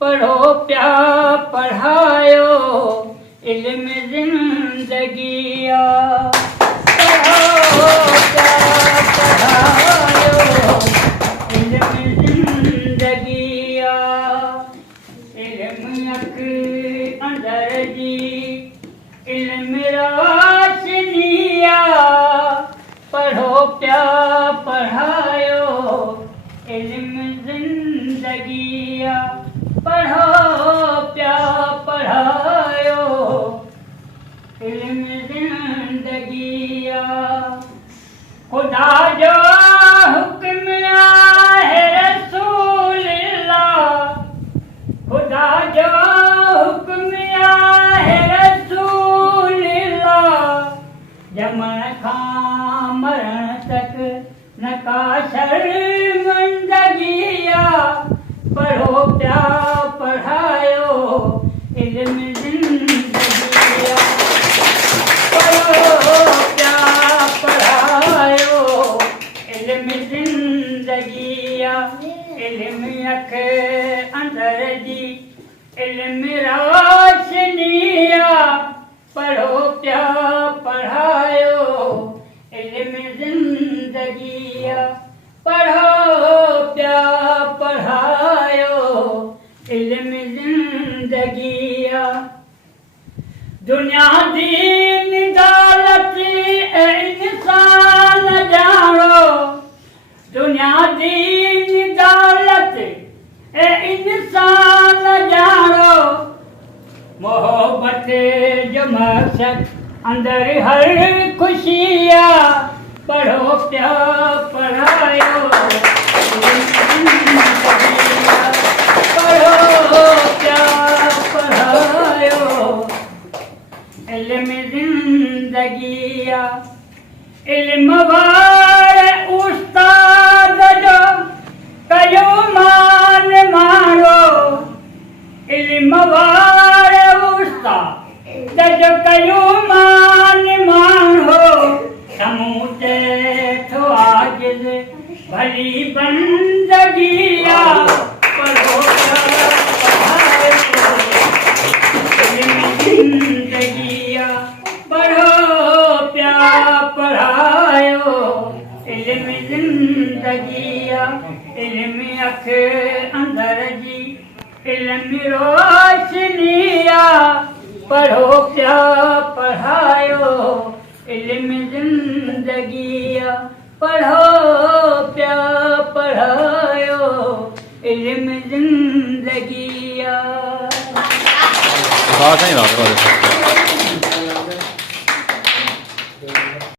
पढ़ो प्या पढ़ायो इल्म जिंदगिया। पढ़ो प्या पढ़ायो इल्म जिंदगिया। इल्म अख अंदर जी इल्म रोशनिया। पढ़ो प्या पढ़ायो इल्म जिंदगिया। पढ़ो प्या पढ़ायो इल्म जिंदगिया। खुदा जो हुक्म है रसूलुल्लाह। खुदा जो हुक्म है रसूलुल्लाह। जमण खां मरण तक न का शर्मिंदगिया। पढ़ो प्या पढ़ायो इल्म जिंदगिया। पढ़ो प्या पढ़ायो इल्म जिंदगिया। इल्म अख अंदर जी इल्म रोशनिया। पढ़ो प्या पढ़ायो इल्म जिंदगिया। पढ़ो प्या पढ़ायो इल्म जिंदगिया। दुनिया दीन दौलत इंसान जानो। दुनिया दीन दौलत इंसान जानो। मोहब्बत जो मकसद अंदर हर खुशिया। पढ़ो प्या पढ़ायो पढ़ो प्या पढ़ायो इल्म जिंदगिया। इल्म वारे उस्ताद जो कयो मान मारो। इल्म वारे उस्ताद जो कयो मान मारो। समूचे तो आजिज़ भली बंदगिया। पढ़ो प्या पढ़ायो इल्म जिंदगिया। पढ़ो प्या पढ़ायो इल्म जिंदगिया। इल्म अख अंदर जी इल्म रोशनिया। पढ़ो प्या पढ़ायो इल्म जिंदगिया। पढ़ो प्या पढ़ायो इल्म जिंदगिया।